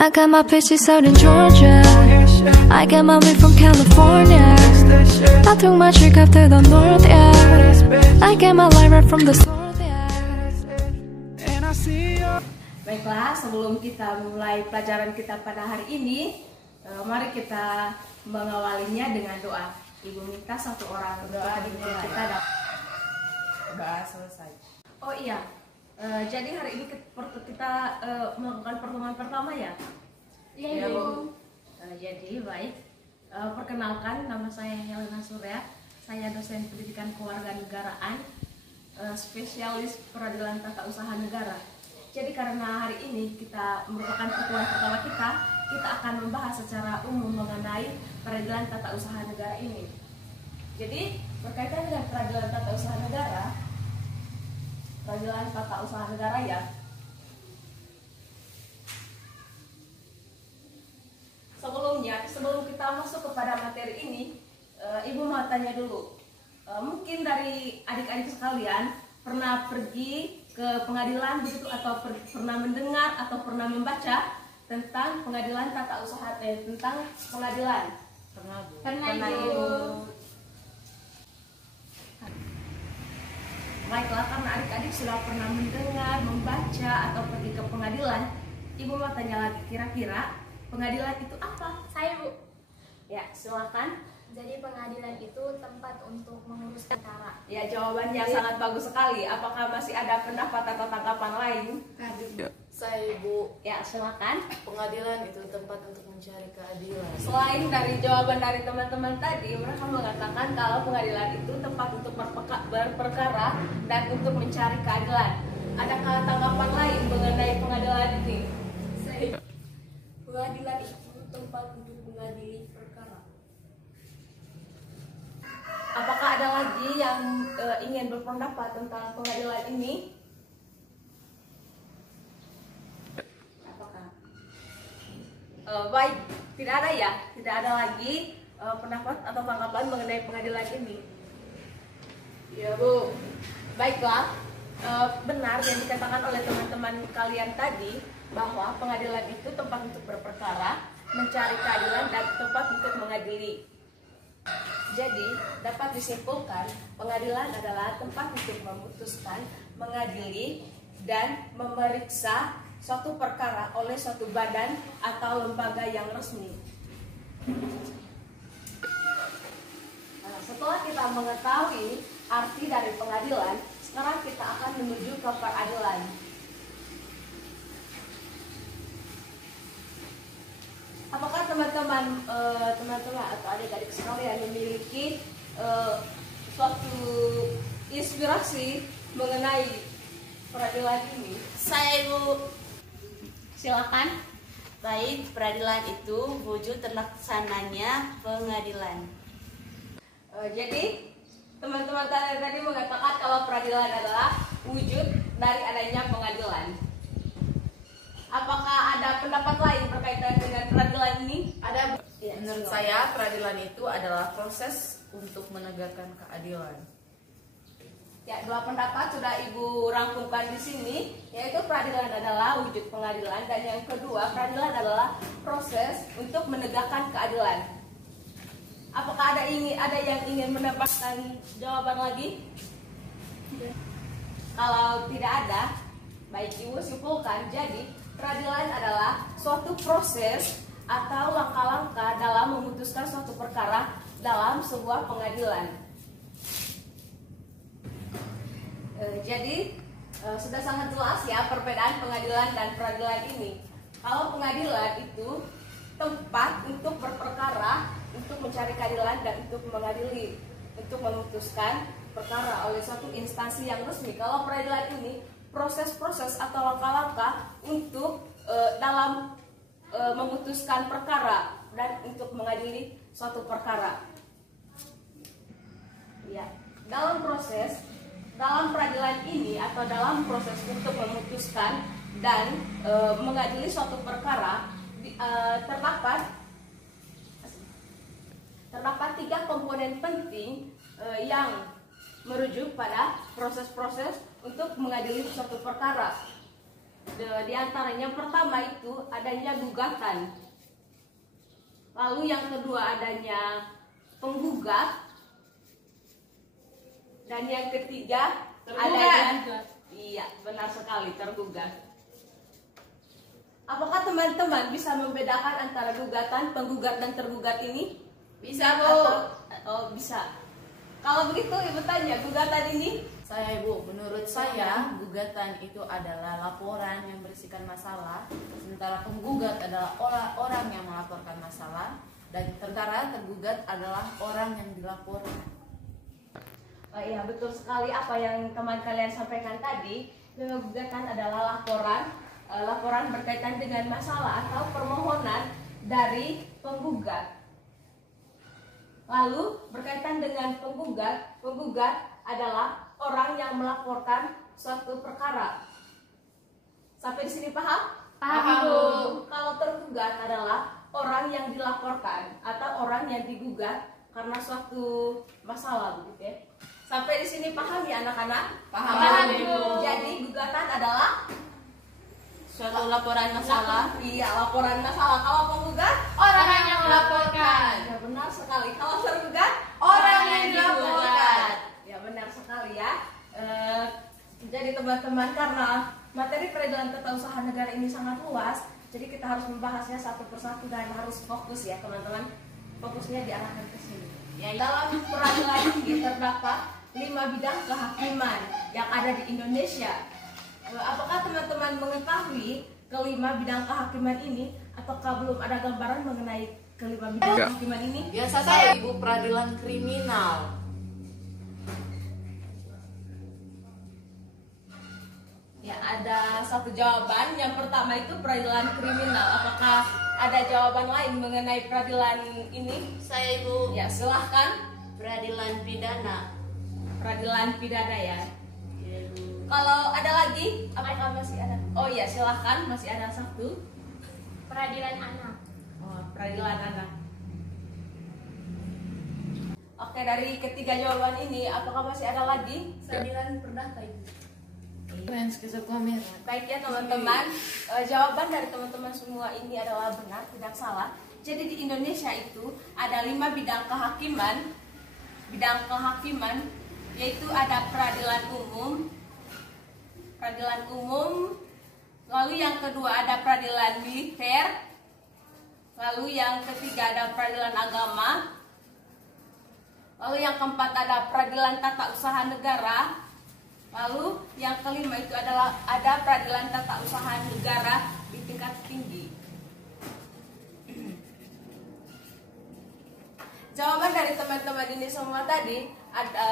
I got my peaches out in Georgia. I got my weed from California. I took my chick after the north, yeah. I get my light right from the south, yeah. Baiklah, sebelum kita mulai pelajaran kita pada hari ini, mari kita mengawalinya dengan doa. Ibu minta satu orang doa dimulai. Kita doa selesai. Oh iya, jadi hari ini kita melakukan pertemuan pertama ya? Iya, Ibu. Jadi baik, perkenalkan, nama saya Helena Surya. Saya dosen pendidikan kewarganegaraan, spesialis peradilan tata usaha negara. Jadi karena hari ini kita merupakan pertemuan pertama kita akan membahas secara umum mengenai peradilan tata usaha negara ini. Jadi berkaitan dengan peradilan tata usaha negara, ya. Sebelum kita masuk kepada materi ini, Ibu mau tanya dulu. Mungkin dari adik-adik sekalian pernah pergi ke pengadilan begitu, atau pernah mendengar atau pernah membaca tentang pengadilan tata usaha, tentang pengadilan? Pernah, Ibu. Baiklah, karena adik-adik sudah pernah mendengar, membaca, atau pergi ke pengadilan, Ibu mau tanya lagi, kira-kira pengadilan itu apa? Saya, Bu. Ya, silakan. Jadi pengadilan itu tempat untuk mengurus perkara. Ya, jawabannya sangat bagus sekali. Apakah masih ada pendapat atau tanggapan lain? Saya, Bu. Ya, silakan. Pengadilan itu tempat untuk mencari keadilan. Selain dari jawaban dari teman-teman tadi, mereka mengatakan kalau pengadilan itu tempat untuk berperkara dan untuk mencari keadilan. Adakah tanggapan lain mengenai pengadilan ini? Pengadilan itu tempat untuk mengadili perkara. Apakah ada lagi yang ingin berpendapat tentang pengadilan ini? Apakah? Baik, tidak ada ya? Tidak ada lagi pendapat atau tanggapan mengenai pengadilan ini? Ya, Bu. Baiklah, benar yang dikatakan oleh teman-teman kalian tadi, bahwa pengadilan itu tempat untuk berperkara, mencari keadilan, dan tempat untuk mengadili. Jadi, dapat disimpulkan, pengadilan adalah tempat untuk memutuskan, mengadili, dan memeriksa suatu perkara oleh suatu badan atau lembaga yang resmi. Nah, setelah kita mengetahui arti dari pengadilan, sekarang kita akan menuju ke peradilan. Apakah teman-teman atau adik-adik sekalian memiliki suatu inspirasi mengenai peradilan ini? Saya, Ibu. Silakan. Baik, peradilan itu wujud terlaksananya pengadilan. Jadi teman-teman tadi mengatakan kalau peradilan adalah wujud dari adanya pengadilan. Apakah ada pendapat lain berkaitan dengan peradilan ini? Ada. Ya, menurut saya, peradilan itu adalah proses untuk menegakkan keadilan. Ya, dua pendapat sudah Ibu rangkumkan di sini, yaitu peradilan adalah wujud pengadilan, dan yang kedua, peradilan adalah proses untuk menegakkan keadilan. Apakah ada yang ingin mendapatkan jawaban lagi? Kalau tidak ada, baik, Ibu simpulkan. Jadi peradilan adalah suatu proses atau langkah-langkah dalam memutuskan suatu perkara dalam sebuah pengadilan. Jadi sudah sangat jelas ya perbedaan pengadilan dan peradilan ini. Kalau pengadilan itu tempat untuk berperkara, untuk mencari keadilan, dan untuk mengadili, untuk memutuskan perkara oleh suatu instansi yang resmi. Kalau peradilan ini proses-proses atau langkah-langkah untuk dalam memutuskan perkara dan untuk mengadili suatu perkara. Ya, dalam peradilan ini atau dalam proses untuk memutuskan dan mengadili suatu perkara terdapat 3 komponen penting yang merujuk pada proses-proses untuk mengadili suatu perkara. Di antaranya pertama itu adanya gugatan. Lalu yang kedua adanya penggugat. Dan yang ketiga adanya, iya benar sekali, tergugat. Apakah teman-teman bisa membedakan antara gugatan, penggugat dan tergugat ini? Bisa, Bu. Bisa. Kalau begitu Ibu tanya, gugatan ini? Saya, Ibu, menurut saya gugatan itu adalah laporan yang berisikan masalah, sementara penggugat adalah orang yang melaporkan masalah, dan sementara tergugat adalah orang yang dilaporkan. Iya, betul sekali apa yang teman kalian sampaikan tadi. Gugatan adalah laporan berkaitan dengan masalah atau permohonan dari penggugat. Lalu berkaitan dengan penggugat adalah orang yang melaporkan suatu perkara. Sampai di sini paham? Paham, Bu. Kalau tergugat adalah orang yang dilaporkan atau orang yang digugat karena suatu masalah, begitu ya. Sampai di sini paham ya anak-anak? Paham, Bu. Jadi gugatan adalah Suatu laporan masalah. Iya, laporan masalah. Kalau penggugat Orang yang melaporkan. Ya benar sekali. Kalau tergugat Orang yang dilaporkan. Ya benar sekali ya. Jadi teman-teman, karena materi peradilan tata usaha negara ini sangat luas, jadi kita harus membahasnya satu persatu dan harus fokus ya teman-teman. Fokusnya diarahkan ke sini. Ya, dalam peradilan ini terdapat 5 bidang kehakiman yang ada di Indonesia. Apakah teman-teman mengetahui kelima bidang kehakiman ini, ataukah belum ada gambaran mengenai kelima bidang kehakiman ini? Biasa saya, Ibu, peradilan kriminal. Ya, ada satu jawaban. Yang pertama itu peradilan kriminal. Apakah ada jawaban lain mengenai peradilan ini? Saya, Ibu, Ya, silahkan. peradilan pidana. Peradilan pidana ya. Ya, Bu. Kalau ada lagi, apakah masih ada? Oh iya, silahkan, masih ada satu. Peradilan anak. Oh, peradilan anak. Oke, dari ketiga jawaban ini, apakah masih ada lagi? Peradilan perdata itu. Keren kamera. Baik ya teman-teman, jawaban dari teman-teman semua ini adalah benar, tidak salah. Jadi di Indonesia itu ada 5 bidang kehakiman. Bidang kehakiman yaitu ada peradilan umum, lalu yang kedua ada peradilan militer, lalu yang ketiga ada peradilan agama, lalu yang keempat ada peradilan tata usaha negara, lalu yang kelima itu adalah ada peradilan tata usaha negara di tingkat tinggi. Jawaban dari teman-teman ini semua tadi ada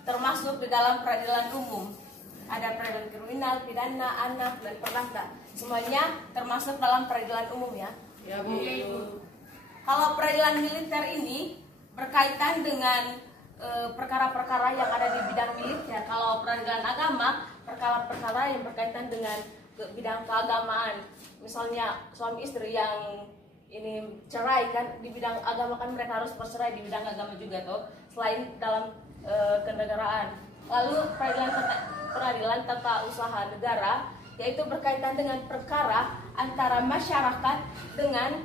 termasuk di dalam peradilan umum. Ada peradilan kriminal, pidana, anak, dan perdata. Semuanya termasuk dalam peradilan umum ya. Ya, Bu. Kalau peradilan militer ini berkaitan dengan perkara-perkara yang ada di bidang militer. Kalau peradilan agama, perkara-perkara yang berkaitan dengan bidang keagamaan. Misalnya suami istri yang ini cerai kan, di bidang agama kan mereka harus bercerai di bidang agama juga tuh, selain dalam kenegaraan. Lalu peradilan tata usaha negara yaitu berkaitan dengan perkara antara masyarakat dengan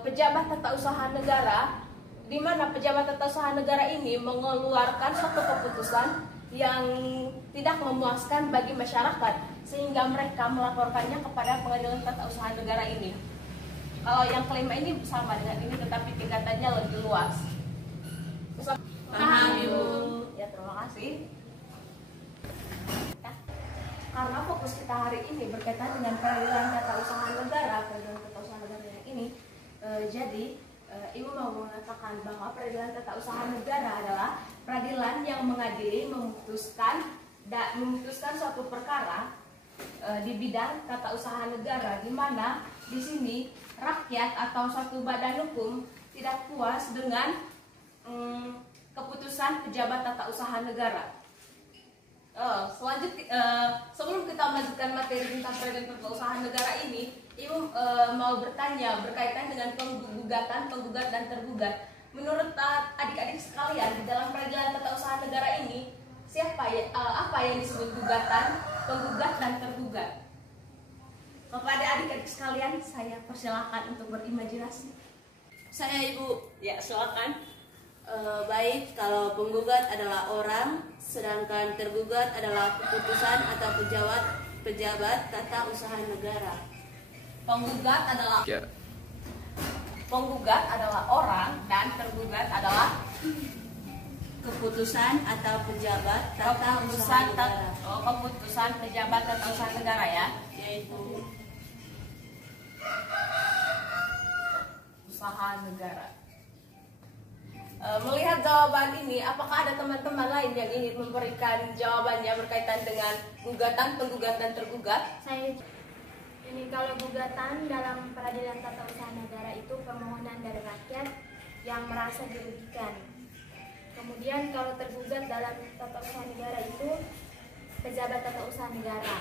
pejabat tata usaha negara, di mana pejabat tata usaha negara ini mengeluarkan suatu keputusan yang tidak memuaskan bagi masyarakat sehingga mereka melaporkannya kepada pengadilan tata usaha negara ini. Kalau yang kelima ini sama dengan ini tetapi tingkatannya lebih luas. Paham, Ibu. Ya, terima kasih. Nah, karena fokus kita hari ini berkaitan dengan peradilan tata usaha negara, yang ini, jadi Ibu mau mengatakan bahwa peradilan tata usaha negara adalah peradilan yang mengadili, memutuskan suatu perkara di bidang tata usaha negara, di mana di sini rakyat atau suatu badan hukum tidak puas dengan keputusan pejabat tata usaha negara. Sebelum kita melanjutkan materi tentang peradilan tata usaha negara ini, Ibu mau bertanya berkaitan dengan penggugat dan tergugat. Menurut adik-adik sekalian, di dalam peradilan tata usaha negara ini, apa yang disebut gugatan, penggugat dan tergugat? Kepada adik-adik sekalian, saya persilakan untuk berimajinasi. Saya Ibu. Ya, silakan. Baik, kalau penggugat adalah orang, sedangkan tergugat adalah keputusan atau pejabat tata usaha negara. Penggugat adalah orang dan tergugat adalah Keputusan atau pejabat tata usaha negara, keputusan pejabat tata usaha negara ya, yaitu usaha negara. Melihat jawaban ini, apakah ada teman-teman lain yang ingin memberikan jawabannya berkaitan dengan gugatan, penggugat dan tergugat? Saya ini kalau gugatan dalam peradilan tata usaha negara itu permohonan dari rakyat yang merasa dirugikan. Kemudian kalau tergugat dalam tata usaha negara itu pejabat tata usaha negara.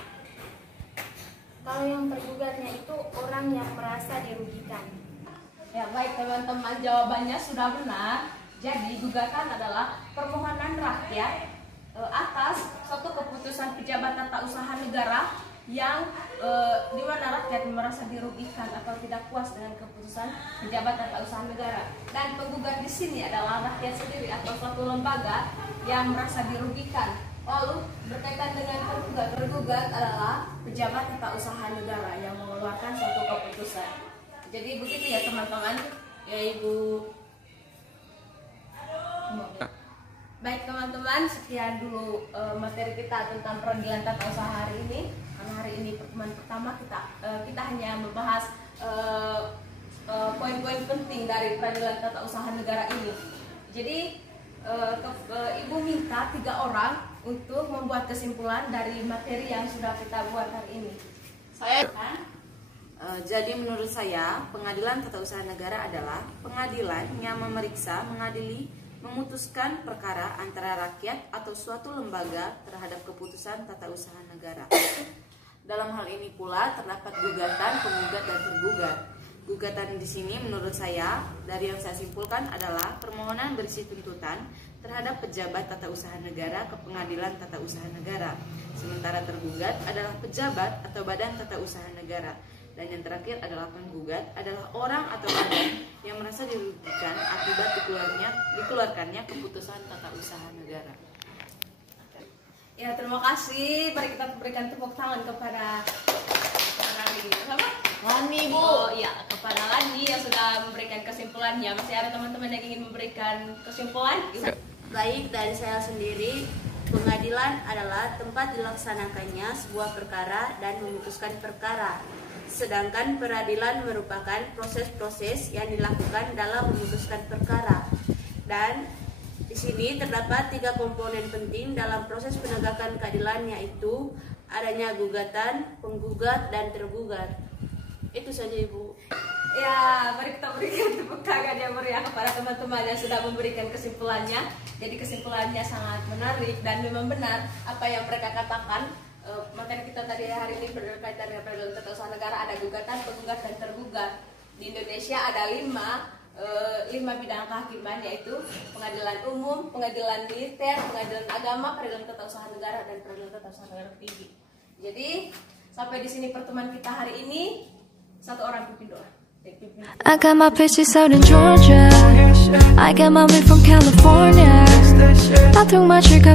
Kalau yang tergugatnya itu orang yang merasa dirugikan. Ya baik teman-teman, jawabannya sudah benar. Jadi gugatan adalah permohonan rakyat atas suatu keputusan pejabat tata usaha negara yang di mana rakyat merasa dirugikan atau tidak puas dengan keputusan pejabat tata usaha negara. Dan penggugat di sini adalah rakyat sendiri atau suatu lembaga yang merasa dirugikan. Lalu berkaitan dengan tergugat adalah pejabat tata usaha negara yang mengeluarkan suatu keputusan. Jadi begitu ya teman-teman. ya Ibu. Baik teman-teman, sekian dulu materi kita tentang peradilan tata usaha hari ini. Karena hari ini pertemuan pertama kita hanya membahas poin-poin penting dari peradilan tata usaha negara ini. Jadi Ibu minta 3 orang untuk membuat kesimpulan dari materi yang sudah kita buat hari ini. Jadi menurut saya pengadilan tata usaha negara adalah pengadilan yang memeriksa, mengadili, memutuskan perkara antara rakyat atau suatu lembaga terhadap keputusan tata usaha negara. Dalam hal ini pula terdapat gugatan, penggugat dan tergugat. Gugatan di sini menurut saya dari yang saya simpulkan adalah permohonan berisi tuntutan terhadap pejabat tata usaha negara ke pengadilan tata usaha negara. Sementara tergugat adalah pejabat atau badan tata usaha negara. Dan yang terakhir adalah penggugat adalah orang atau badan yang merasa dirugikan akibat dikeluarkannya keputusan tata usaha negara. Ya, terima kasih. Mari kita berikan tepuk tangan kepada Lani, Bu. Oh iya, kepada Lani yang sudah memberikan kesimpulannya. Masih ada teman-teman yang ingin memberikan kesimpulan? Baik, dari saya sendiri, pengadilan adalah tempat dilaksanakannya sebuah perkara dan memutuskan perkara. Sedangkan peradilan merupakan proses-proses yang dilakukan dalam memutuskan perkara. Dan di sini terdapat 3 komponen penting dalam proses penegakan keadilan, yaitu adanya gugatan, penggugat, dan tergugat. Itu saja Ibu. Ya, mari kita berikan tepuk tangan yang meriah kepada teman-teman yang sudah memberikan kesimpulannya. Jadi kesimpulannya sangat menarik dan memang benar apa yang mereka katakan. Materi kita tadi hari ini berkaitan dengan peradilan tata usaha negara, ada gugatan, penggugat, dan tergugat. Di Indonesia ada 5 bidang kehakiman, yaitu pengadilan umum, pengadilan militer, pengadilan agama, peradilan tata usaha negara, dan peradilan tata usaha negara tinggi. Jadi sampai di sini pertemuan kita hari ini. 1 orang pimpin doa. I got my bitches out in Georgia. I got my weed from California. I took my trick